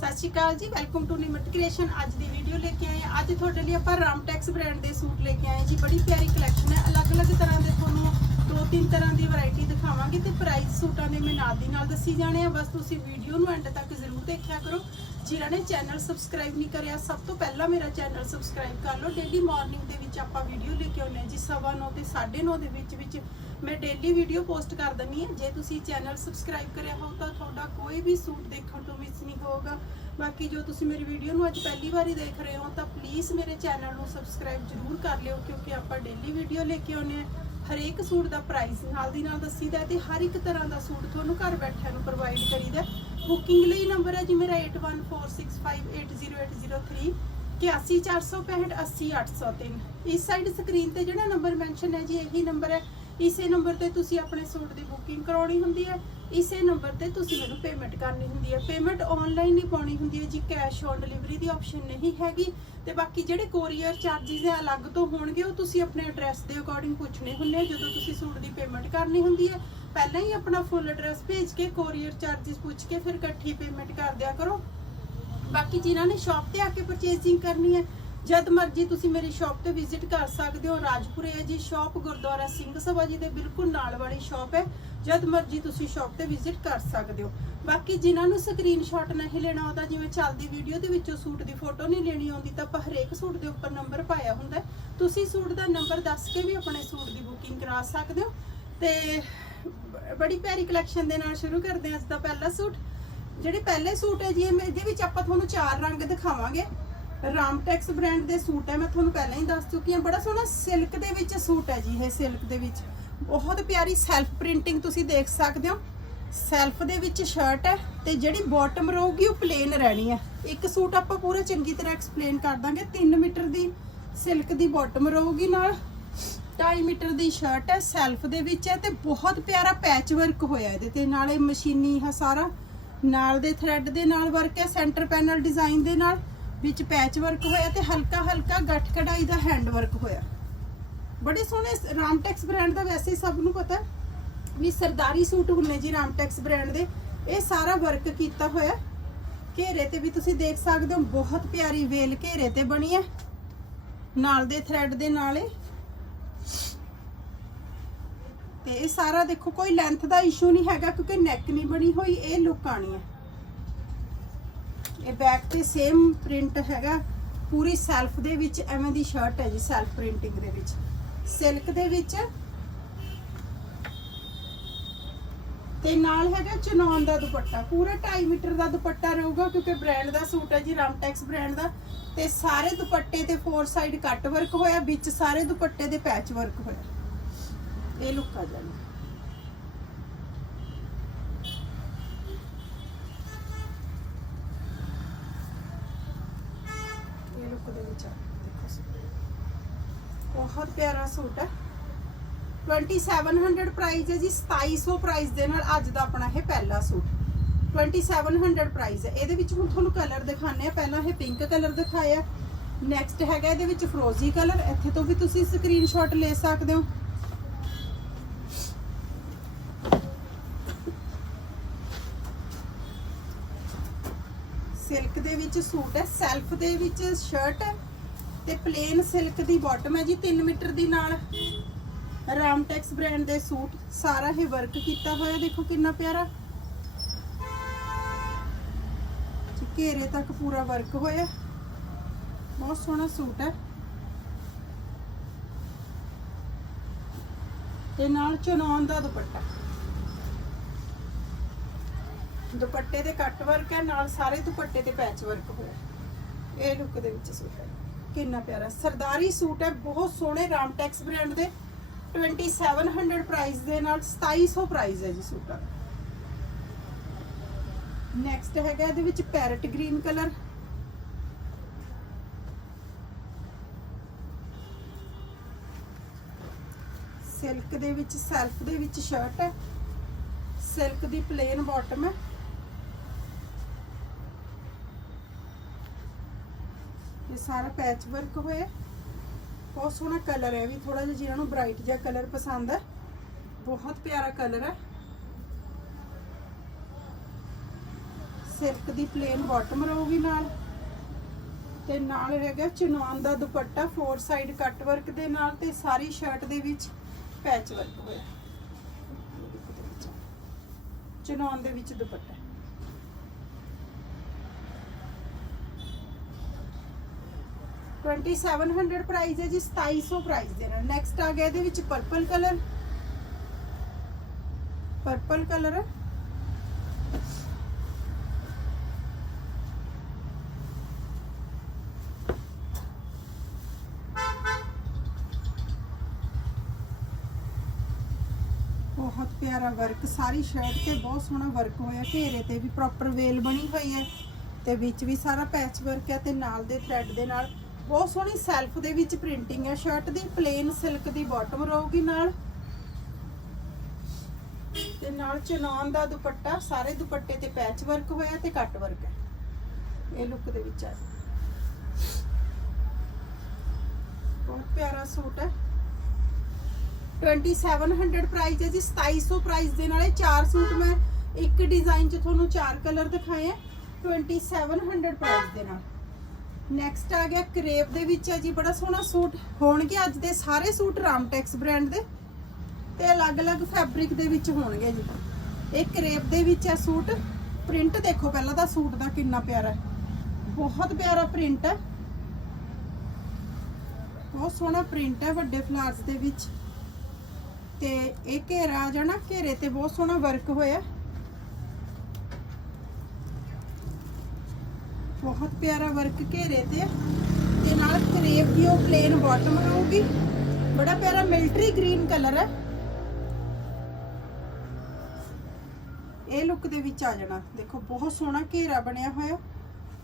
ਸਤਿ ਸ਼੍ਰੀ ਅਕਾਲ ਜੀ welcome to ਨਿਮਟ creation ਅੱਜ ਦੀ ਵੀਡੀਓ ਲੈ ਕੇ ਆਏ ਹਾਂ। ਅੱਜ ਤੁਹਾਡੇ ਲਈ ਆਪਾਂ ਰਾਮਟੈਕਸ ਬ੍ਰਾਂਡ ਦੇ ਸੂਟ ਲੈ ਕੇ ਆਏ ਜੀ। ਬੜੀ ਪਿਆਰੀ ਕਲੈਕਸ਼ਨ ਹੈ। ਅਲੱਗ-ਅਲੱਗ ਤਰ੍ਹਾਂ ਦੇ ਤੁਹਾਨੂੰ ਦੋ ਤਿੰਨ ਤਰ੍ਹਾਂ ਦੀ ਵੈਰਾਈਟੀ ਦਿਖਾਵਾਂਗੇ ਤੇ ਪ੍ਰਾਈਸ ਸੂਟਾਂ ਦੇ ਮੈਂ ਨਾਲ ਦੀ ਨਾਲ ਦੱਸੀ ਜਾਣੇ ਆ ਬਸ ਤੁਸੀਂ ਵੀਡੀਓ ਨੂੰ ਐਂਡ ਤੱਕ ਜ਼ਰੂਰ ਦੇਖਿਆ ਕਰੋ। ਜਿਨ੍ਹਾਂ ਨੇ ਚੈਨਲ ਸਬਸਕ੍ਰਾਈਬ ਨਹੀਂ ਕਰਿਆ, ਸਭ ਤੋਂ ਪਹਿਲਾਂ ਮੇਰਾ ਚੈਨਲ ਸਬਸਕ੍ਰਾਈਬ ਕਰ ਲਓ। ਡੇਲੀ ਮਾਰਨਿੰਗ ਦੇ ਵਿੱਚ ਆਪਾਂ ਵੀਡੀਓ ਲੈ ਕੇ ਆਉਂਦੇ ਹਾਂ ਜੀ। ਸਵਾ ਨੌ ਤੇ 9:30 ਦੇ ਵਿੱਚ ਵਿੱਚ ਮੈਂ ਡੇਲੀ ਵੀਡੀਓ ਪੋਸਟ ਕਰ ਦਿੰਨੀ ਹਾਂ। ਜੇ ਤੁਸੀਂ ਚੈਨਲ ਸਬਸਕ੍ਰਾਈਬ ਕਰਿਆ ਹੋ ਤਾਂ ਤੁਹਾਡਾ ਕੋਈ ਵੀ ਸੂਟ ਦੇਖਣ ਤੋਂ ਮਿਸ ਨਹੀਂ ਹੋਊਗਾ। ਬਾਕੀ ਜੋ ਤੁਸੀਂ ਮੇਰੀ ਵੀਡੀਓ ਨੂੰ ਅੱਜ ਪਹਿਲੀ ਵਾਰੀ ਦੇਖ ਰਹੇ ਹੋ ਤਾਂ ਪਲੀਜ਼ ਮੇਰੇ ਚੈਨਲ ਨੂੰ ਸਬਸਕ੍ਰਾਈਬ ਜ਼ਰੂਰ ਕਰ ਲਿਓ ਕਿਉਂਕਿ ਆਪਾਂ ਡੇਲੀ ਵੀਡੀਓ ਲੈ ਕੇ ਆਉਂਦੇ ਹਾਂ। ਹਰੇਕ ਸੂਟ ਦਾ ਪ੍ਰਾਈਸ ਨਾਲ ਦੀ ਨਾਲ ਦੱਸੀਦਾ ਹੈ ਤੇ ਹਰ ਇੱਕ ਤਰ੍ਹਾਂ ਦਾ ਸੂਟ ਤੁਹਾਨੂੰ ਘਰ ਬੈਠਿਆਂ ਨੂੰ ਪ੍ਰੋਵਾਈਡ ਕਰੀਦਾ ਬੁਕਿੰਗ ਲਈ ਨੰਬਰ ਹੈ ਜੀ ਮੇਰਾ 8146580803 8146580803 ਇਸ ਸਾਈਡ ਸਕਰੀਨ ਤੇ ਜਿਹੜਾ ਨੰਬਰ ਮੈਂਸ਼ਨ ਹੈ ਜੀ, ਇਹੀ ਨੰਬਰ ਹੈ। ਇਸੇ ਨੰਬਰ ਤੇ ਤੁਸੀਂ ਆਪਣੇ ਸੂਟ ਦੀ ਬੁਕਿੰਗ ਕਰਾਉਣੀ ਹੁੰਦੀ ਹੈ, ਇਸੇ ਨੰਬਰ ਤੇ ਤੁਸੀਂ ਮੈਨੂੰ ਪੇਮੈਂਟ ਕਰਨੀ ਹੁੰਦੀ ਹੈ। ਪੇਮੈਂਟ ਆਨਲਾਈਨ ਹੀ ਪਾਉਣੀ ਹੁੰਦੀ ਹੈ ਜੀ ਕੈਸ਼ ਔਨ ਡਿਲੀਵਰੀ ਦੀ ਆਪਸ਼ਨ ਨਹੀਂ ਹੈਗੀ। ਤੇ ਬਾਕੀ ਜਿਹੜੇ ਕੋਰੀਅਰ ਚਾਰजेस ਹੈ, ਅਲੱਗ ਤੋਂ ਹੋਣਗੇ, ਉਹ ਤੁਸੀਂ ਆਪਣੇ ਐਡਰੈਸ ਦੇ ਅਕੋਰਡਿੰਗ ਪੁੱਛਣੇ ਹੁੰਦੇ ਜਦੋਂ ਤੁਸੀਂ ਸੂਟ ਦੀ ਪੇਮੈਂਟ ਕਰਨੀ ਹੁੰਦੀ ਹੈ। ਪਹਿਲਾਂ ਹੀ ਆਪਣਾ ਫੁੱਲ ਐਡਰੈਸ ਭੇਜ ਕੇ ਕੋਰੀਅਰ ਚਾਰजेस ਪੁੱਛ ਕੇ ਫਿਰ ਇਕੱਠੀ ਪੇਮੈਂਟ ਕਰ ਦਿਆ ਕਰੋ। ਬਾਕੀ ਜਿਨ੍ਹਾਂ ਨੇ ਸ਼ਾਪ ਤੇ ਆ ਕੇ ਪਰਚੇਸਿੰਗ ਕਰਨੀ ਹੈ ਜਦ ਮਰਜ਼ੀ ਤੁਸੀਂ ਮੇਰੀ ਸ਼ਾਪ ਤੇ ਵਿਜ਼ਿਟ ਕਰ ਸਕਦੇ ਹੋ, ਰਾਜਪੁਰੇ ਹੈ ਜੀ ਸ਼ਾਪ, ਗੁਰਦੁਆਰਾ ਸਿੰਘ ਸਭਾ ਜੀ ਦੇ ਬਿਲਕੁਲ ਨਾਲ ਵਾਲੀ ਸ਼ਾਪ ਹੈ। ਜਦ ਮਰਜ਼ੀ ਤੁਸੀਂ ਸ਼ਾਪ ਤੇ ਵਿਜ਼ਿਟ ਕਰ ਸਕਦੇ ਹੋ। ਬਾਕੀ ਜਿਨ੍ਹਾਂ ਨੂੰ ਸਕਰੀਨਸ਼ਾਟ ਨਹੀਂ ਲੈਣਾ ਆਉਂਦਾ, ਜਿਵੇਂ ਚੱਲਦੀ ਵੀਡੀਓ ਦੇ ਵਿੱਚੋਂ ਸੂਟ ਦੀ ਫੋਟੋ ਨਹੀਂ ਲੈਣੀ ਆਉਂਦੀ, ਤਾਂ ਆਪਾਂ ਹਰੇਕ ਸੂਟ ਦੇ ਉੱਪਰ ਨੰਬਰ ਪਾਇਆ ਹੁੰਦਾ ਤੁਸੀਂ ਸੂਟ ਦਾ ਨੰਬਰ ਦੱਸ ਕੇ ਵੀ ਆਪਣੇ ਸੂਟ ਦੀ ਬੁਕਿੰਗ ਕਰਾ ਸਕਦੇ ਹੋ। ਤੇ ਬੜੀ ਪਿਆਰੀ ਕਲੈਕਸ਼ਨ ਦੇ ਨਾਲ ਸ਼ੁਰੂ ਕਰਦੇ ਹਾਂ ਅੱਜ ਦਾ ਪਹਿਲਾ ਸੂਟ। ਜਿਹੜੇ ਪਹਿਲੇ ਸੂਟ ਹੈ ਜੀ, ਇਹਦੇ ਵਿੱਚ ਆਪਾਂ ਤੁਹਾਨੂੰ ਚਾਰ ਰੰਗ ਦਿਖਾਵਾਂਗੇ। ਰਾਮਟੈਕਸ ਬ੍ਰਾਂਡ ਦੇ ਸੂਟ ਹੈ, ਮੈਂ ਤੁਹਾਨੂੰ ਪਹਿਲਾਂ ਹੀ ਦੱਸ ਚੁੱਕੀ ਹਾਂ, ਬੜਾ ਸੋਹਣਾ ਸਿਲਕ ਦੇ ਵਿੱਚ ਸੂਟ ਹੈ ਜੀ ਇਹ ਸਿਲਕ ਦੇ ਵਿੱਚ। ਬਹੁਤ ਪਿਆਰੀ ਸੈਲਫ ਪ੍ਰਿੰਟਿੰਗ ਤੁਸੀਂ ਦੇਖ ਸਕਦੇ ਹੋ। ਸੈਲਫ ਦੇ ਵਿੱਚ ਸ਼ਰਟ ਹੈ ਤੇ ਜਿਹੜੀ ਬਾਟਮ ਰਹੂਗੀ ਉਹ ਪਲੇਨ ਰਹਿਣੀ ਹੈ। ਇੱਕ ਸੂਟ ਆਪਾਂ ਪੂਰਾ ਚੰਗੀ ਤਰ੍ਹਾਂ ਐਕਸਪਲੇਨ ਕਰ ਦਾਂਗੇ। 3 ਮੀਟਰ ਦੀ ਸਿਲਕ ਦੀ ਬਾਟਮ ਰਹੂਗੀ ਨਾਲ 2.5 ਮੀਟਰ ਦੀ ਸ਼ਰਟ ਹੈ ਸੈਲਫ ਦੇ ਵਿੱਚ ਹੈ ਤੇ ਬਹੁਤ ਪਿਆਰਾ ਪੈਚ ਵਰਕ ਹੋਇਆ ਇਹਦੇ ਤੇ। ਨਾਲੇ ਮਸ਼ੀਨੀ ਹੈ ਸਾਰਾ। ਨਾਲ ਦੇ ਥ੍ਰੈਡ ਦੇ ਨਾਲ ਵਰਕ ਹੈ ਸੈਂਟਰ ਪੈਨਲ ਡਿਜ਼ਾਈਨ ਦੇ ਨਾਲ। ਵਿੱਚ ਪੈਚ ਵਰਕ ਹੋਇਆ ਤੇ ਹਲਕਾ ਹਲਕਾ ਗੱਠ ਕਢਾਈ ਦਾ ਹੈਂਡ ਵਰਕ ਹੋਇਆ। ਬੜੇ ਸੋਹਣੇ ਰਾਮਟੈਕਸ ਬ੍ਰਾਂਡ ਦਾ ਵੈਸੇ ਸਭ ਨੂੰ ਪਤਾ ਵੀ ਸਰਦਾਰੀ ਸੂਟ ਹੁੰਨੇ ਜੀ ਰਾਮਟੈਕਸ ਬ੍ਰਾਂਡ ਦੇ। ਇਹ ਸਾਰਾ ਵਰਕ ਕੀਤਾ ਹੋਇਆ। ਘੇਰੇ ਤੇ ਵੀ ਤੁਸੀਂ ਦੇਖ ਸਕਦੇ ਹੋ, ਬਹੁਤ ਪਿਆਰੀ ਵੇਲ ਘੇਰੇ ਤੇ ਬਣੀ ਹੈ। ਨਾਲ ਦੇ ਥ੍ਰੈਡ ਦੇ ਨਾਲ। ਇਹ ਤੇ ਇਹ ਸਾਰਾ ਦੇਖੋ, ਕੋਈ ਲੈਂਥ ਦਾ ਇਸ਼ੂ ਨਹੀਂ ਹੈਗਾ, ਕਿਉਂਕਿ ਨੈਕ ਨਹੀਂ ਬਣੀ ਹੋਈ, ਇਹ ਲੁੱਕ ਆਣੀ ਹੈ। ਇਹ ਬੈਕ ਤੇ ਸੇਮ ਪ੍ਰਿੰਟ ਹੈਗਾ। ਪੂਰੀ ਸੈਲਫ ਦੇ ਵਿੱਚ ਐਵੇਂ ਦੀ ਸ਼ਰਟ ਹੈ ਜੀ ਸੈਲਫ ਪ੍ਰਿੰਟਿੰਗ ਦੇ ਵਿੱਚ। ਸਿਲਕ ਦੇ ਵਿੱਚ। ਤੇ ਨਾਲ ਹੈਗਾ ਚਨੌਨ ਦਾ ਦੁਪੱਟਾ। ਪੂਰਾ 2.5 ਮੀਟਰ ਦਾ ਦੁਪੱਟਾ ਰਹੂਗਾ ਕਿਉਂਕਿ ਬ੍ਰਾਂਡ ਦਾ ਸੂਟ ਹੈ ਜੀ ਰਾਮਟੈਕਸ ਬ੍ਰਾਂਡ ਦਾ। ਤੇ ਸਾਰੇ ਦੁਪੱਟੇ ਤੇ ਫੋਰ ਸਾਈਡ ਕੱਟ ਵਰਕ ਹੋਇਆ, ਵਿੱਚ ਸਾਰੇ ਦੁਪੱਟੇ ਦੇ ਪੈਚ ਵਰਕ ਹੋਇਆ। ਇਹ ਲੁੱਕ ਆ ਜਾਣੀ ਇਹ ਲੁੱਕ ਦੇ ਵਿੱਚ ਆ ਦੇਖੋ ਸੂਟ। ਬਹੁਤ ਪਿਆਰਾ ਸੂਟ ਹੈ। 2700 ਪ੍ਰਾਈਸ ਹੈ ਜੀ 2700 ਪ੍ਰਾਈਸ ਦੇ ਨਾਲ ਅੱਜ ਦਾ ਆਪਣਾ ਇਹ ਪਹਿਲਾ ਸੂਟ। 2700 ਪ੍ਰਾਈਸ ਹੈ। ਇਹਦੇ ਵਿੱਚ ਹੁਣ ਤੁਹਾਨੂੰ ਕਲਰ ਦਿਖਾਣੇ ਆ ਪਹਿਲਾਂ ਇਹ ਪਿੰਕ ਕਲਰ ਦਿਖਾਇਆ। ਨੈਕਸਟ ਹੈਗਾ ਇਹਦੇ ਵਿੱਚ ਫਰੋਜ਼ੀ ਕਲਰ ਇੱਥੇ ਤੋਂ ਵੀ ਤੁਸੀਂ ਸਕਰੀਨਸ਼ਾਟ ਲੈ ਸਕਦੇ ਹੋ। ਸਿਲਕ ਦੇ ਵਿੱਚ ਸੂਟ ਹੈ। ਸੈਲਫ ਦੇ ਵਿੱਚ ਸ਼ਰਟ ਹੈ। ਤੇ ਪਲੇਨ ਸਿਲਕ ਦੀ ਬਾਟਮ ਹੈ ਜੀ 3 ਮੀਟਰ ਦੀ ਨਾਲ। ਰਾਮਟੈਕਸ ਬ੍ਰਾਂਡ ਦੇ ਸੂਟ, ਸਾਰਾ ਹੀ ਵਰਕ ਕੀਤਾ ਹੋਇਆ, ਦੇਖੋ ਕਿੰਨਾ ਪਿਆਰਾ। ਘੇਰੇ ਤੱਕ ਪੂਰਾ ਵਰਕ ਹੋਇਆ। ਬਹੁਤ ਸੋਹਣਾ ਸੂਟ ਹੈ। ਤੇ ਨਾਲ ਚਨੌਨ ਦਾ ਦੁਪੱਟਾ। ਦੁਪੱਟੇ ਦੇ ਕੱਟ ਵਰਕ ਹੈ, ਨਾਲ ਸਾਰੇ ਦੁਪੱਟੇ ਤੇ ਪੈਚ ਵਰਕ ਹੋਇਆ। ਇਹ ਲੁੱਕ ਦੇ ਵਿੱਚ ਸੂਟ ਹੈ। ਕਿੰਨਾ ਪਿਆਰਾ ਸਰਦਾਰੀ ਸੂਟ ਹੈ, ਬਹੁਤ ਸੋਹਣੇ ਰਾਮਟੈਕਸ ਬ੍ਰਾਂਡ ਦੇ। 2700 ਪ੍ਰਾਈਸ ਦੇ ਨਾਲ 2700 ਪ੍ਰਾਈਸ ਹੈ ਜੀ ਸੂਟ ਦਾ। ਨੈਕਸਟ ਹੈਗਾ ਇਹਦੇ ਵਿੱਚ ਪੈਰਟ ਗ੍ਰੀਨ ਕਲਰ ਸਿਲਕ ਦੇ ਵਿੱਚ ਸੈਲਫ ਦੇ ਵਿੱਚ ਸ਼ਰਟ ਹੈ। ਸਿਲਕ ਦੀ ਪਲੇਨ ਬਾਟਮ ਹੈ। ਇਹ ਸਾਰਾ ਪੈਚ ਵਰਕ ਹੋਇਆ। ਬਹੁਤ ਸੋਹਣਾ ਕਲਰ ਹੈ ਵੀ ਥੋੜਾ ਜਿਹਾ ਜਿਹਨਾਂ ਨੂੰ ਬ੍ਰਾਈਟ ਜਿਹਾ ਕਲਰ ਪਸੰਦ ਹੈ। ਬਹੁਤ ਪਿਆਰਾ ਕਲਰ ਹੈ। ਸਿਲਕ ਦੀ ਪਲੇਨ ਬਾਟਮ ਰਹੂਗੀ ਨਾਲ। ਤੇ ਨਾਲ ਹੈਗਾ ਚੁਨਾਨ ਦਾ dupatta four side cut work ਦੇ ਨਾਲ ਤੇ ਸਾਰੀ ਸ਼ਰਟ ਦੇ ਵਿੱਚ ਪੈਚ ਵਰਕ ਹੋਇਆ। ਚੁਨਾਨ ਦੇ ਵਿੱਚ ਦੁਪੱਟਾ। 2700 ਪ੍ਰਾਈਸ ਹੈ ਜੀ 2700 ਪ੍ਰਾਈਸ ਦੇ ਨਾਲ। ਨੈਕਸਟ ਆ ਗਿਆ ਇਹਦੇ ਵਿੱਚ ਪਰਪਲ ਕਲਰ ਪਰਪਲ ਕਲਰ ਬਹੁਤ ਪਿਆਰਾ ਵਰਕ ਸਾਰੀ ਸ਼ਰਟ ਤੇ ਬਹੁਤ ਸੋਹਣਾ ਵਰਕ ਹੋਇਆ। ਘੇਰੇ ਤੇ ਵੀ ਪ੍ਰੋਪਰ ਵੇਲ ਬਣੀ ਹੋਈ ਹੈ ਤੇ ਵਿੱਚ ਵੀ ਸਾਰਾ ਪੈਚ ਵਰਕ ਹੈ ਤੇ ਨਾਲ ਦੇ ਥ੍ਰੈਡ ਦੇ ਨਾਲ ਬਹੁਤ ਸੋਹਣੀ ਸੈਲਫ ਦੇ ਵਿੱਚ ਪ੍ਰਿੰਟਿੰਗ ਹੈ। ਸ਼ਰਟ ਦੀ ਪਲੇਨ ਸਿਲਕ ਦੀ ਬਾਟਮ ਰਹੂਗੀ ਨਾਲ। ਤੇ ਨਾਲ ਚਨਾਨ ਦਾ ਦੁਪੱਟਾ, ਸਾਰੇ ਦੁਪੱਟੇ ਤੇ ਪੈਚ ਵਰਕ ਹੋਇਆ ਤੇ ਕੱਟ ਵਰਕ ਹੈ। ਇਹ ਲੁੱਕ ਦੇ ਵਿੱਚ ਆ ਬਹੁਤ ਪਿਆਰਾ ਸੂਟ ਹੈ। 2700 ਪ੍ਰਾਈਸ ਹੈ ਜੀ। 2700 ਪ੍ਰਾਈਸ ਦੇ ਨਾਲੇ ਚਾਰ ਸੂਟ ਮੈਂ ਇੱਕ ਡਿਜ਼ਾਈਨ 'ਚ ਤੁਹਾਨੂੰ ਚਾਰ ਕਲਰ ਦਿਖਾਏ ਆ 2700 ਪ੍ਰਾਈਸ ਦੇ ਨਾਲ। ਨੈਕਸਟ ਆ ਗਿਆ ਕਰੇਪ ਦੇ ਵਿੱਚ ਹੈ ਜੀ, ਬੜਾ ਸੋਹਣਾ ਸੂਟ ਹੋਣਗੇ ਅੱਜ ਦੇ ਸਾਰੇ ਸੂਟ ਰਾਮਟੈਕਸ ਬ੍ਰਾਂਡ ਦੇ ਤੇ ਅਲੱਗ-ਅਲੱਗ ਫੈਬਰਿਕ ਦੇ ਵਿੱਚ ਹੋਣਗੇ ਜੀ। ਇਹ ਕਰੇਪ ਦੇ ਵਿੱਚ ਹੈ ਸੂਟ। ਪ੍ਰਿੰਟ ਦੇਖੋ ਪਹਿਲਾਂ ਤਾਂ ਸੂਟ ਦਾ ਕਿੰਨਾ ਪਿਆਰਾ ਬਹੁਤ ਪਿਆਰਾ ਪ੍ਰਿੰਟ ਹੈ। ਬਹੁਤ ਸੋਹਣਾ ਪ੍ਰਿੰਟ ਹੈ ਵੱਡੇ ਫਲਾਰਸ ਦੇ ਵਿੱਚ। ਤੇ ਇਹ ਘੇਰਾ ਆ ਜਾਣਾ, ਘੇਰੇ ਤੇ ਬਹੁਤ ਸੋਹਣਾ ਵਰਕ ਹੋਇਆ। ਬਹੁਤ ਪਿਆਰਾ ਵਰਕ ਘੇਰੇ ਤੇ। ਤੇ ਨਾਲ ਕਰੇਪ ਦੀ ਉਹ ਪਲੇਨ ਬਾਟਮ ਰਹੂਗੀ ਬੜਾ ਪਿਆਰਾ ਮਿਲਟਰੀ ਗ੍ਰੀਨ ਕਲਰ ਹੈ। ਇਹ ਲੁੱਕ ਦੇ ਵਿੱਚ ਆ ਜਾਣਾ। ਦੇਖੋ, ਬਹੁਤ ਸੋਹਣਾ ਘੇਰਾ ਬਣਿਆ ਹੋਇਆ।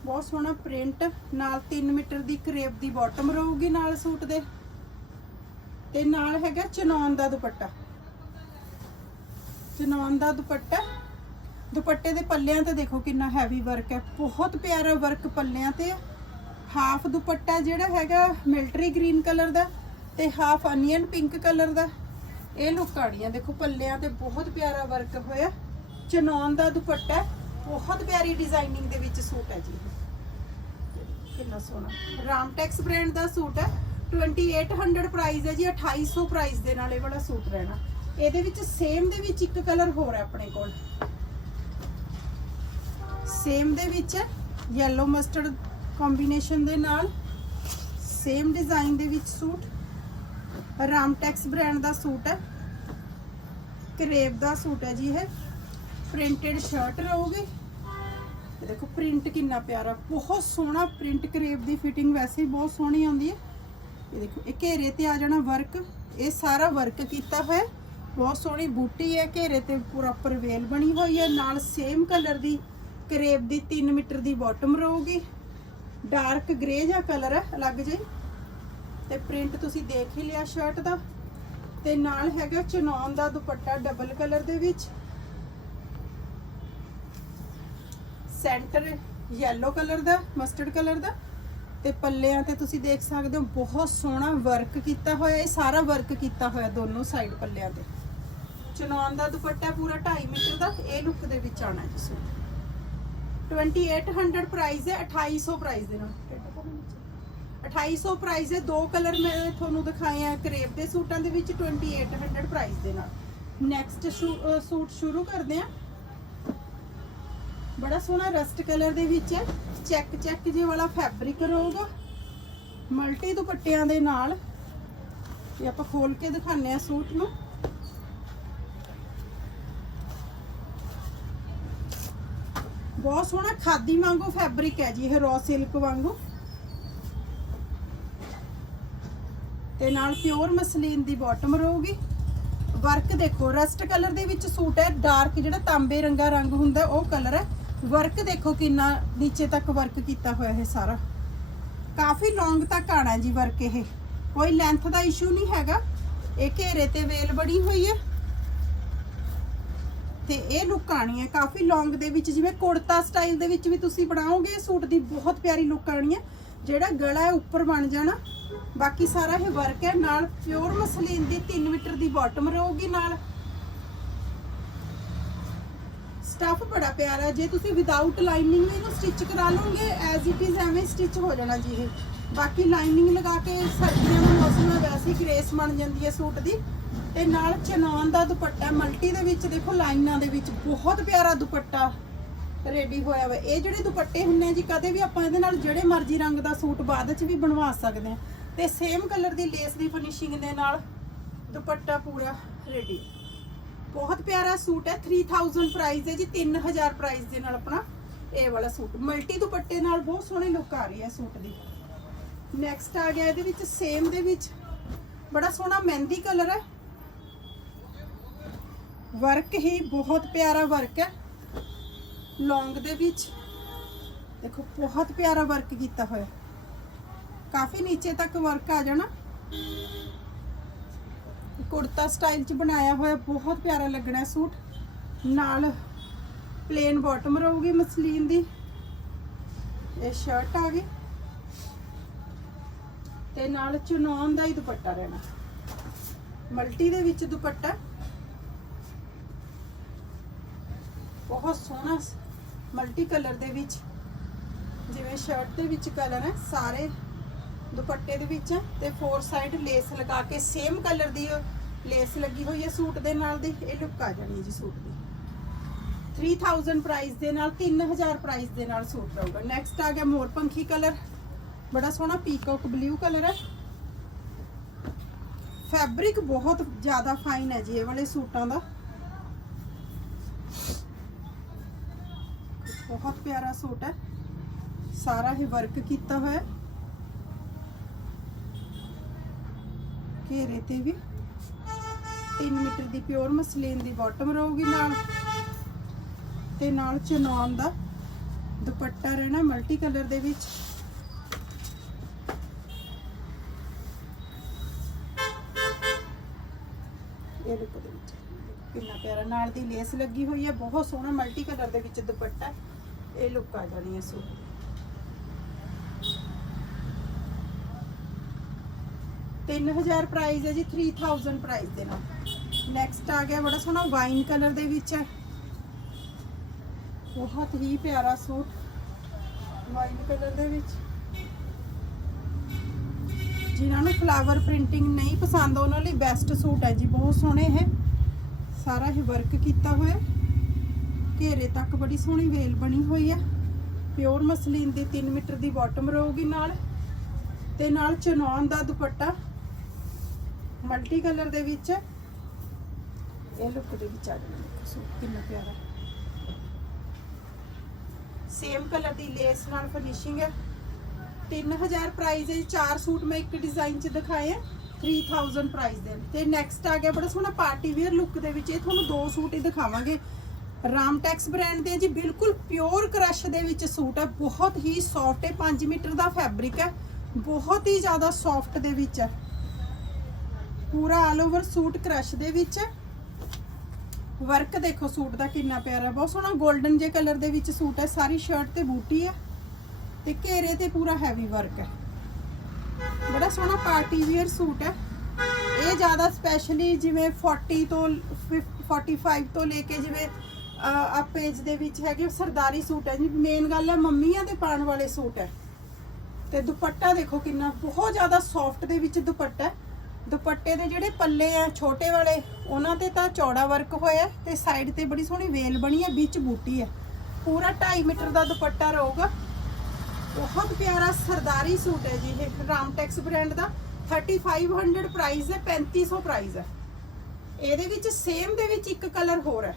ਬਹੁਤ ਸੋਹਣਾ ਪ੍ਰਿੰਟ ਨਾਲ 3 ਮੀਟਰ ਦੀ ਕਰੇਪ ਦੀ ਬਾਟਮ ਰਹੂਗੀ ਨਾਲ ਸੂਟ ਦੇ। ਤੇ ਨਾਲ ਹੈਗਾ ਚਨੌਨ ਦਾ ਦੁਪੱਟਾ। ਚਨੌਨ ਦਾ ਦੁਪੱਟਾ ਦੁਪੱਟੇ ਦੇ ਪੱਲਿਆਂ ਤੇ ਦੇਖੋ ਕਿੰਨਾ ਹੈਵੀ ਵਰਕ ਹੈ। ਬਹੁਤ ਪਿਆਰਾ ਵਰਕ ਪੱਲਿਆਂ ਤੇ। ਹਾਫ ਦੁਪੱਟਾ ਜਿਹੜਾ ਹੈਗਾ ਮਿਲਟਰੀ ਗ੍ਰੀਨ ਕਲਰ ਦਾ ਤੇ ਹਾਫ ਅਨੀਅਨ ਪਿੰਕ ਕਲਰ ਦਾ। ਇਹ ਲੁੱਕ ਆੜੀਆਂ ਦੇਖੋ ਪੱਲਿਆਂ ਤੇ ਬਹੁਤ ਪਿਆਰਾ ਵਰਕ ਹੋਇਆ। ਚਨੌਨ ਦਾ ਦੁਪੱਟਾ ਬਹੁਤ ਪਿਆਰੀ ਡਿਜ਼ਾਈਨਿੰਗ ਦੇ ਵਿੱਚ ਸੂਟ ਹੈ ਜੀ ਕਿੰਨਾ ਸੋਹਣਾ। ਰਾਮਟੈਕਸ ਬ੍ਰਾਂਡ ਦਾ ਸੂਟ ਹੈ। 2800 ਪ੍ਰਾਈਸ ਹੈ ਜੀ। 2800 ਪ੍ਰਾਈਸ ਦੇ ਨਾਲ ਇਹ ਵਾਲਾ ਸੂਟ ਰਹਿਣਾ। ਇਹਦੇ ਵਿੱਚ ਸੇਮ ਦੇ ਵਿੱਚ ਇੱਕ ਕਲਰ ਹੋਰ ਹੈ ਆਪਣੇ ਕੋਲ। ਸੇਮ ਦੇ ਵਿੱਚ ਯੈਲੋ ਮਸਟਰਡ ਕੰਬੀਨੇਸ਼ਨ ਦੇ ਨਾਲ। ਸੇਮ ਡਿਜ਼ਾਈਨ ਦੇ ਵਿੱਚ ਸੂਟ। ਰਾਮਟੈਕਸ ਬ੍ਰਾਂਡ ਦਾ ਸੂਟ ਹੈ। ਕਰੇਬ ਦਾ ਸੂਟ ਹੈ ਜੀ ਇਹ। ਪ੍ਰਿੰਟਡ ਸ਼ਰਟ ਰਹੂਗੀ। ਦੇਖੋ ਪ੍ਰਿੰਟ ਕਿੰਨਾ ਪਿਆਰਾ। ਬਹੁਤ ਸੋਹਣਾ ਪ੍ਰਿੰਟ ਕਰੇਬ ਦੀ ਫਿਟਿੰਗ ਵੈਸੇ ਹੀ ਬਹੁਤ ਸੋਹਣੀ ਆਉਂਦੀ ਹੈ। ਇਹ ਦੇਖੋ, ਇਹ ਘੇਰੇ ਤੇ ਆ ਜਾਣਾ ਵਰਕ ਇਹ ਸਾਰਾ ਵਰਕ ਕੀਤਾ ਹੋਇਆ ਬਹੁਤ ਸੋਹਣੀ ਬੂਟੀ ਹੈ, ਘੇਰੇ ਤੇ ਪ੍ਰੋਪਰ ਵੇਲ ਬਣੀ ਹੋਈ ਹੈ। ਨਾਲ ਸੇਮ ਕਲਰ ਦੀ ਕਰੇਬ ਦੀ 3 ਮੀਟਰ ਦੀ ਬਾਟਮ ਰਹੂਗੀ। ਡਾਰਕ ਗ੍ਰੇ ਜਿਹਾ ਕਲਰ ਹੈ ਅਲੱਗ ਜਿਹੀ। ਤੇ ਪ੍ਰਿੰਟ ਤੁਸੀਂ ਦੇਖ ਹੀ ਲਿਆ ਸ਼ਰਟ ਦਾ। ਤੇ ਨਾਲ ਹੈਗਾ ਚਨੌਨ ਦਾ ਦੁਪੱਟਾ ਡਬਲ ਕਲਰ ਦੇ ਵਿੱਚ। ਸੈਂਟਰ ਯੈਲੋ ਕਲਰ ਦਾ ਮਸਟਰਡ ਕਲਰ ਦਾ। ਤੇ ਪੱਲਿਆਂ ਤੇ ਤੁਸੀਂ ਦੇਖ ਸਕਦੇ ਹੋ, ਬਹੁਤ ਸੋਹਣਾ ਵਰਕ ਕੀਤਾ ਹੋਇਆ, ਇਹ ਸਾਰਾ ਵਰਕ ਕੀਤਾ ਹੋਇਆ ਦੋਨੋਂ ਸਾਈਡ ਪੱਲਿਆਂ ਤੇ। ਚਨੌਨ ਦਾ ਦੁਪੱਟਾ ਪੂਰਾ 2.5 ਮੀਟਰ ਦਾ, ਇਹ ਲੁੱਕ ਦੇ ਵਿੱਚ ਆਣਾ ਜੀ ਸੂਟ। 2800 ਪ੍ਰਾਈਸ ਹੈ 2800 ਪ੍ਰਾਈਸ ਦੇ ਨਾਲ। 2800 ਪ੍ਰਾਈਸ ਹੈ, ਦੋ ਕਲਰ ਮੈਂ ਤੁਹਾਨੂੰ ਦਿਖਾਏ ਆ ਕਰੇਪ ਦੇ ਸੂਟਾਂ ਦੇ ਵਿੱਚ 2800 ਪ੍ਰਾਈਸ ਦੇ ਨਾਲ। ਨੈਕਸਟ ਸੂਟ ਸ਼ੁਰੂ ਕਰਦੇ ਆ। ਬੜਾ ਸੋਹਣਾ ਰਸਟ ਕਲਰ ਦੇ ਵਿੱਚ ਹੈ। ਚੈੱਕ ਚੈੱਕ ਜੇ ਵਾਲਾ ਫੈਬਰਿਕ ਰਹੂਗਾ। ਮਲਟੀ ਦੁਪੱਟਿਆਂ ਦੇ ਨਾਲ। ਇਹ ਆਪਾਂ ਖੋਲ ਕੇ ਦਿਖਾਉਂਦੇ ਆ ਸੂਟ ਨੂੰ। ਬਹੁਤ ਸੋਹਣਾ ਖਾਦੀ ਵਾਂਗੂ ਫੈਬਰਿਕ ਹੈ ਜੀ, ਇਹ ਰॉ ਸਿਲਕ ਵਾਂਗੂ। ਤੇ ਨਾਲ ਪਿਓਰ ਮਸਲੀਨ ਦੀ ਬਾਟਮ ਰਹੂਗੀ। ਵਰਕ ਦੇਖੋ ਰਸਟ ਕਲਰ ਦੇ ਵਿੱਚ ਸੂਟ ਹੈ ਡਾਰਕ ਜਿਹੜਾ ਤਾਂਬੇ ਰੰਗਾ ਰੰਗ ਹੁੰਦਾ, ਉਹ ਕਲਰ ਹੈ। ਵਰਕ ਦੇਖੋ ਕਿੰਨਾ ਨੀਚੇ ਤੱਕ ਵਰਕ ਕੀਤਾ ਹੋਇਆ ਹੈ ਸਾਰਾ। ਕਾਫੀ ਲੌਂਗ ਤੱਕ ਆਣਾ ਜੀ ਵਰਕ ਇਹ। ਕੋਈ ਲੈਂਥ ਦਾ ਇਸ਼ੂ ਨਹੀਂ ਹੈਗਾ। ਇਹ ਘੇਰੇ ਤੇ ਵੇਲ ਬਣੀ ਹੋਈ ਹੈ। ਤੇ ਇਹ ਲੁੱਕ ਆਣੀ ਹੈ। ਕਾਫੀ ਲੌਂਗ ਦੇ ਵਿੱਚ, ਜਿਵੇਂ ਕੁੜਤਾ ਸਟਾਈਲ ਦੇ ਵਿੱਚ ਵੀ ਤੁਸੀਂ ਬਣਾਓਗੇ ਸੂਟ ਦੀ ਬਹੁਤ ਪਿਆਰੀ ਲੁੱਕ ਆਣੀ ਹੈ। ਜਿਹੜਾ ਗਲਾ ਹੈ, ਉੱਪਰ ਬਣ ਜਾਣਾ। ਬਾਕੀ ਸਾਰਾ ਇਹ ਵਰਕ ਹੈ। ਨਾਲ ਪਿਓਰ ਮਸਲੀਨ ਦੀ 3 ਮੀਟਰ ਦੀ ਬਾਟਮ ਰਹੂਗੀ ਨਾਲ। ਸਟਫ ਬੜਾ ਪਿਆਰਾ ਜੇ ਤੁਸੀਂ ਵਿਦਆਊਟ ਲਾਈਨਿੰਗ ਇਹਨੂੰ ਸਟਿਚ ਕਰਾ ਲਓਗੇ ਐਜ਼ ਇਟ ਇਜ਼ ਐਵੇਂ ਸਟਿਚ ਹੋ ਜਾਣਾ ਜੀ ਇਹ। ਬਾਕੀ ਲਾਈਨਿੰਗ ਲਗਾ ਕੇ ਸਰਦੀਆਂ ਦਾ ਮੌਸਮ ਹੈ ਵੈਸੇ ਹੀ ਗ੍ਰੇਸ ਬਣ ਜਾਂਦੀ ਹੈ ਸੂਟ ਦੀ। ਤੇ ਨਾਲ ਚਨਾਨ ਦਾ ਦੁਪੱਟਾ, ਮਲਟੀ ਦੇ ਵਿੱਚ ਦੇਖੋ ਲਾਈਨਾਂ ਦੇ ਵਿੱਚ ਬਹੁਤ ਪਿਆਰਾ ਦੁਪੱਟਾ ਰੈਡੀ ਹੋਇਆ ਵਾ। ਇਹ ਜਿਹੜੇ ਦੁਪੱਟੇ ਹੁੰਨੇ ਆ ਜੀ, ਕਦੇ ਵੀ ਆਪਾਂ ਇਹਦੇ ਨਾਲ ਜਿਹੜੇ ਮਰਜ਼ੀ ਰੰਗ ਦਾ ਸੂਟ ਬਾਅਦ ਚ ਵੀ ਬਣਵਾ ਸਕਦੇ ਆ। ਤੇ ਸੇਮ ਕਲਰ ਦੀ ਲੇਸ ਦੀ ਫਿਨਿਸ਼ਿੰਗ ਦੇ ਨਾਲ ਦੁਪੱਟਾ ਪੂਰਾ ਰੈਡੀ ਬਹੁਤ ਪਿਆਰਾ ਸੂਟ ਹੈ 3000 ਪ੍ਰਾਈਸ ਹੈ ਜੀ 3000 ਪ੍ਰਾਈਸ ਦੇ ਨਾਲ ਆਪਣਾ ਇਹ ਵਾਲਾ ਸੂਟ। ਮਲਟੀ ਦੁਪੱਟੇ ਨਾਲ ਬਹੁਤ ਸੋਹਣੀ ਲੁੱਕ ਆ ਰਹੀ ਹੈ ਸੂਟ ਦੀ। ਨੈਕਸਟ ਆ ਗਿਆ ਇਹਦੇ ਵਿੱਚ ਸੇਮ ਦੇ ਵਿੱਚ। ਬੜਾ ਸੋਹਣਾ ਮਹਿੰਦੀ ਕਲਰ ਹੈ। ਵਰਕ ਹੀ ਬਹੁਤ ਪਿਆਰਾ ਵਰਕ ਹੈ। ਲੌਂਗ ਦੇ ਵਿੱਚ। ਦੇਖੋ, ਬਹੁਤ ਪਿਆਰਾ ਵਰਕ ਕੀਤਾ ਹੋਇਆ ਕਾਫੀ ਨੀਚੇ ਤੱਕ ਵਰਕ ਆ ਜਾਣਾ। ਕੁੜਤਾ ਸਟਾਈਲ ਚ ਬਣਾਇਆ ਹੋਇਆ, ਬਹੁਤ ਪਿਆਰਾ ਲੱਗਣਾ ਸੂਟ। ਨਾਲ ਪਲੇਨ ਬਾਟਮ ਰਹੂਗੀ ਮਸਲੀਨ ਦੀ। ਇਹ ਸ਼ਰਟ ਆ ਗਈ। ਤੇ ਨਾਲ ਚੁਨੌਨ ਦਾ ਹੀ ਦੁਪੱਟਾ ਰਹਿਣਾ। ਮਲਟੀ ਦੇ ਵਿੱਚ ਦੁਪੱਟਾ। ਬਹੁਤ ਸੋਹਣਾ ਮਲਟੀ ਕਲਰ ਦੇ ਵਿੱਚ। ਜਿਵੇਂ ਸ਼ਰਟ ਦੇ ਵਿੱਚ ਕਲਰ ਹੈ, ਸਾਰੇ ਦੁਪੱਟੇ ਦੇ ਵਿੱਚ ਹੈ ਤੇ ਫੋਰ ਸਾਈਡ ਲੇਸ ਲਗਾ ਕੇ ਸੇਮ ਕਲਰ ਦੀ ਲੇਸ ਲੱਗੀ ਹੋਈ ਹੈ ਸੂਟ ਦੇ ਨਾਲ ਦੀ, ਇਹ ਲੁੱਕ ਆ ਜਾਣੀ ਹੈ ਜੀ ਸੂਟ ਦੀ। 3000 ਪ੍ਰਾਈਸ ਦੇ ਨਾਲ 3000 ਪ੍ਰਾਈਸ ਦੇ ਨਾਲ ਸੂਟ ਰਹੂਗਾ। ਨੈਕਸਟ ਆ ਗਿਆ ਮੋਰਪੰਖੀ ਕਲਰ ਬੜਾ ਸੋਹਣਾ ਪੀਕੌਕ ਬਲੂ ਕਲਰ ਹੈ। ਫੈਬਰਿਕ ਬਹੁਤ ਜ਼ਿਆਦਾ ਫਾਈਨ ਹੈ ਜੀ ਇਹ ਵਾਲੇ ਸੂਟਾਂ ਦਾ। ਬਹੁਤ ਪਿਆਰਾ ਸੂਟ ਹੈ। ਸਾਰਾ ਹੀ ਵਰਕ ਕੀਤਾ ਹੋਇਆ ਘੇਰੇ ਤੇ ਵੀ। 3 ਮੀਟਰ ਦੀ ਪਿਓਰ ਮਸਲੀਨ ਦੀ ਬਾਟਮ ਰਹੂਗੀ ਨਾਲ। ਤੇ ਨਾਲ ਚਨੌਨ ਦਾ ਦੁਪੱਟਾ ਰਹਿਣਾ ਮਲਟੀ ਕਲਰ ਦੇ ਵਿੱਚ। ਇਹ ਲੁੱਕ ਦੇ ਵਿੱਚ ਕਿੰਨਾ ਪਿਆਰਾ, ਨਾਲ ਦੀ ਲੇਸ ਲੱਗੀ ਹੋਈ ਹੈ, ਬਹੁਤ ਸੋਹਣਾ ਮਲਟੀ ਕਲਰ ਦੇ ਵਿੱਚ ਦੁਪੱਟਾ ਇਹ ਲੁੱਕ ਆ ਜਾਣੀ ਹੈ ਸੂਟ ਤਿੰਨ ਹਜ਼ਾਰ ਪ੍ਰਾਈਸ ਹੈ ਜੀ 3000 ਪ੍ਰਾਈਸ ਦੇ ਨਾਲ। ਨੈਕਸਟ ਆ ਗਿਆ ਬੜਾ ਸੋਹਣਾ ਵਾਈਨ ਕਲਰ ਦੇ ਵਿੱਚ ਹੈ। ਬਹੁਤ ਹੀ ਪਿਆਰਾ ਸੂਟ। ਵਾਈਨ ਕਲਰ ਦੇ ਵਿੱਚ। ਜਿਨ੍ਹਾਂ ਨੂੰ ਫਲਾਵਰ ਪ੍ਰਿੰਟਿੰਗ ਨਹੀਂ ਪਸੰਦ, ਉਹਨਾਂ ਲਈ ਬੈਸਟ ਸੂਟ ਹੈ ਜੀ। ਬਹੁਤ ਸੋਹਣੇ ਹੈ ਸਾਰਾ ਹੀ ਵਰਕ ਕੀਤਾ ਹੋਇਆ ਘੇਰੇ ਤੱਕ ਬੜੀ ਸੋਹਣੀ ਵੇਲ ਬਣੀ ਹੋਈ ਹੈ। ਪਿਓਰ ਮਸਲੀਨ ਦੀ 3 ਮੀਟਰ ਦੀ ਬਾਟਮ ਰਹੂਗੀ ਨਾਲ। ਤੇ ਨਾਲ ਚਨੌਨ ਦਾ ਦੁਪੱਟਾ। ਮਲਟੀ ਕਲਰ ਦੇ ਵਿੱਚ। ਇਹ ਲੁੱਕ ਦੇ ਵਿੱਚ ਆ ਜਾਣਾ। ਸੂਟ ਕਿੰਨਾ ਪਿਆਰਾ। ਸੇਮ ਕਲਰ ਦੀ ਲੇਸ ਨਾਲ ਫਿਨਿਸ਼ਿੰਗ ਹੈ। 3000 ਪ੍ਰਾਈਸ ਹੈ ਚਾਰ ਸੂਟ ਮੈਂ ਇੱਕ ਡਿਜ਼ਾਈਨ ਚ ਦਿਖਾਏ ਆ 3000 ਪ੍ਰਾਈਸ ਦੇ। ਤੇ ਨੈਕਸਟ ਆ ਗਿਆ, ਬੜਾ ਸੋਹਣਾ ਪਾਰਟੀ ਵੇਅਰ ਲੁੱਕ ਦੇ ਵਿੱਚ, ਇਹ ਤੁਹਾਨੂੰ ਦੋ ਸੂਟ ਹੀ ਦਿਖਾਵਾਂਗੇ। ਰਾਮਟੈਕਸ ਬ੍ਰਾਂਡ ਦੇ ਜੀ, ਬਿਲਕੁਲ ਪਿਓਰ ਕਰਸ਼ ਦੇ ਵਿੱਚ ਸੂਟ ਹੈ ਬਹੁਤ ਹੀ ਸੌਫਟ ਹੈ 5 ਮੀਟਰ ਦਾ ਫੈਬਰਿਕ ਹੈ, ਬਹੁਤ ਹੀ ਜ਼ਿਆਦਾ ਸੌਫਟ ਦੇ ਵਿੱਚ। ਹੈ ਪੂਰਾ ਆਲ ਓਵਰ ਸੂਟ ਕਰਸ਼ ਦੇ ਵਿੱਚ। ਹੈ ਵਰਕ ਦੇਖੋ ਸੂਟ ਦਾ ਕਿੰਨਾ ਪਿਆਰਾ, ਬਹੁਤ ਸੋਹਣਾ 골ਡਨ ਜੇ ਕਲਰ ਦੇ ਵਿੱਚ ਸੂਟ ਹੈ, ਸਾਰੀ ਸ਼ਰਟ ਤੇ ਬੂਟੀ ਹੈ। ਤੇ ਘੇਰੇ ਤੇ ਪੂਰਾ ਹੈਵੀ ਵਰਕ ਹੈ। ਬੜਾ ਸੋਹਣਾ ਪਾਰਟੀ ਵੇਅਰ ਸੂਟ ਹੈ। ਇਹ ਜ਼ਿਆਦਾ ਸਪੈਸ਼ਲੀ ਜਿਵੇਂ 40 ਤੋਂ 45 ਤੋਂ ਲੈ ਕੇ ਜਿਵੇਂ ਆ ਪੇਜ ਦੇ ਵਿੱਚ ਹੈਗੇ ਸਰਦਾਰੀ ਸੂਟ ਹੈ। ਜੀ ਮੇਨ ਗੱਲ ਹੈ ਮੰਮੀਆਂ ਦੇ ਪਾਉਣ ਵਾਲੇ ਸੂਟ ਹੈ। ਤੇ ਦੁਪੱਟਾ ਦੇਖੋ ਕਿੰਨਾ, ਬਹੁਤ ਜ਼ਿਆਦਾ ਸੌਫਟ ਦੇ ਵਿੱਚ ਦੁਪੱਟਾ ਦੁਪੱਟੇ ਦੇ ਜਿਹੜੇ ਪੱਲੇ ਆ ਛੋਟੇ ਵਾਲੇ, ਉਹਨਾਂ ਤੇ ਤਾਂ ਚੌੜਾ ਵਰਕ ਹੋਇਆ ਹੈ ਤੇ ਸਾਈਡ ਤੇ ਬੜੀ ਸੋਹਣੀ ਵੇਲ ਬਣੀ ਹੈ, ਵਿੱਚ ਬੂਟੀ ਹੈ। ਪੂਰਾ 2.5 ਮੀਟਰ ਦਾ ਦੁਪੱਟਾ ਰਹੂਗਾ। ਬਹੁਤ ਪਿਆਰਾ ਸਰਦਾਰੀ ਸੂਟ ਹੈ ਜੀ ਇਹ, ਰਾਮਟੈਕਸ ਬ੍ਰਾਂਡ ਦਾ। 3500 ਪ੍ਰਾਈਸ ਹੈ 3500 ਪ੍ਰਾਈਸ ਹੈ। ਇਹਦੇ ਵਿੱਚ ਸੇਮ ਦੇ ਵਿੱਚ ਇੱਕ ਕਲਰ ਹੋਰ ਹੈ।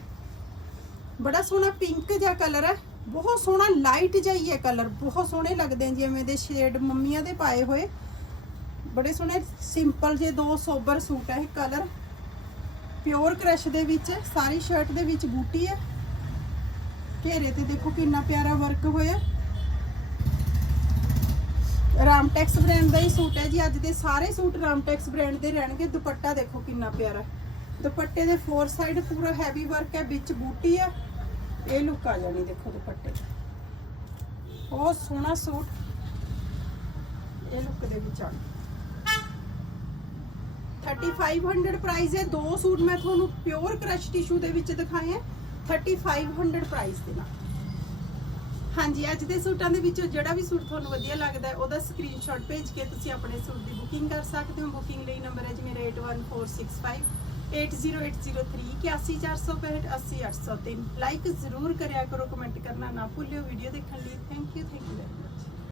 ਬੜਾ ਸੋਹਣਾ ਪਿੰਕ ਜਿਹਾ ਕਲਰ ਹੈ। ਬਹੁਤ ਸੋਹਣਾ ਲਾਈਟ ਜਿਹਾ ਹੀ ਹੈ ਕਲਰ ਬਹੁਤ ਸੋਹਣੇ ਲੱਗਦੇ ਆ ਜਿਵੇਂ ਦੇ ਸ਼ੇਡ ਮੰਮੀਆਂ ਦੇ ਪਾਏ ਹੋਏ। ਬੜੇ ਸੋਹਣੇ ਸਿੰਪਲ ਜੇ ਦੋ ਸੋਬਰ ਸੂਟ ਹੈ ਇਹ ਕਲਰ ਪਿਓਰ ਕ੍ਰਸ਼ ਦੇ ਵਿੱਚ ਸਾਰੀ ਸ਼ਰਟ ਦੇ ਵਿੱਚ ਬੂਟੀ ਹੈ। ਘੇਰੇ ਤੇ ਦੇਖੋ ਕਿੰਨਾ ਪਿਆਰਾ ਵਰਕ ਹੋਇਆ। ਰਾਮਟੈਕਸ ਬ੍ਰਾਂਡ ਦਾ ਹੀ ਸੂਟ ਹੈ ਜੀ। ਅੱਜ ਦੇ ਸਾਰੇ ਸੂਟ ਰਾਮਟੈਕਸ ਬ੍ਰਾਂਡ ਦੇ ਰਹਿਣਗੇ। ਦੁਪੱਟਾ ਦੇਖੋ ਕਿੰਨਾ ਪਿਆਰਾ। ਦੁਪੱਟੇ ਦੇ ਫੋਰ ਸਾਈਡ ਪੂਰਾ ਹੈਵੀ ਵਰਕ ਹੈ, ਵਿੱਚ ਬੂਟੀ ਹੈ। ਇਹ ਲੁੱਕ ਆ ਜਾਣੀ ਦੇਖੋ ਦੁਪੱਟੇ ਬਹੁਤ ਸੋਹਣਾ ਸੂਟ। ਇਹ ਲੁੱਕ ਦੇ ਵਿੱਚ ਆ 3500 ਪ੍ਰਾਈਸ ਹੈ। ਦੋ ਸੂਟ ਮੈਂ ਤੁਹਾਨੂੰ ਪਿਓਰ ਕ੍ਰਸ਼ ਟਿਸ਼ੂ ਦੇ ਵਿੱਚ ਦਿਖਾਏ ਹੈ। 3500 ਪ੍ਰਾਈਸ ਦੇ ਨਾਲ। ਹਾਂਜੀ, ਅੱਜ ਦੇ ਸੂਟਾਂ ਦੇ ਵਿੱਚੋਂ ਜਿਹੜਾ ਵੀ ਸੂਟ ਤੁਹਾਨੂੰ ਵਧੀਆ ਲੱਗਦਾ ਉਹਦਾ ਸਕਰੀਨਸ਼ਾਟ ਭੇਜ ਕੇ ਤੁਸੀਂ ਆਪਣੇ ਸੂਟ ਦੀ ਬੁਕਿੰਗ ਕਰ ਸਕਦੇ ਹੋ। ਬੁਕਿੰਗ ਲਈ ਨੰਬਰ ਹੈ ਜੀ ਮੇਰਾ 81465 80803 81465 80803 ਲਾਈਕ ਜ਼ਰੂਰ ਕਰਿਆ ਕਰੋ ਕਮੈਂਟ ਕਰਨਾ ਨਾ ਭੁੱਲਿਓ। ਵੀਡੀਓ ਦੇਖਣ ਲਈ ਥੈਂਕ ਯੂ ਥੈਂਕ ਯੂ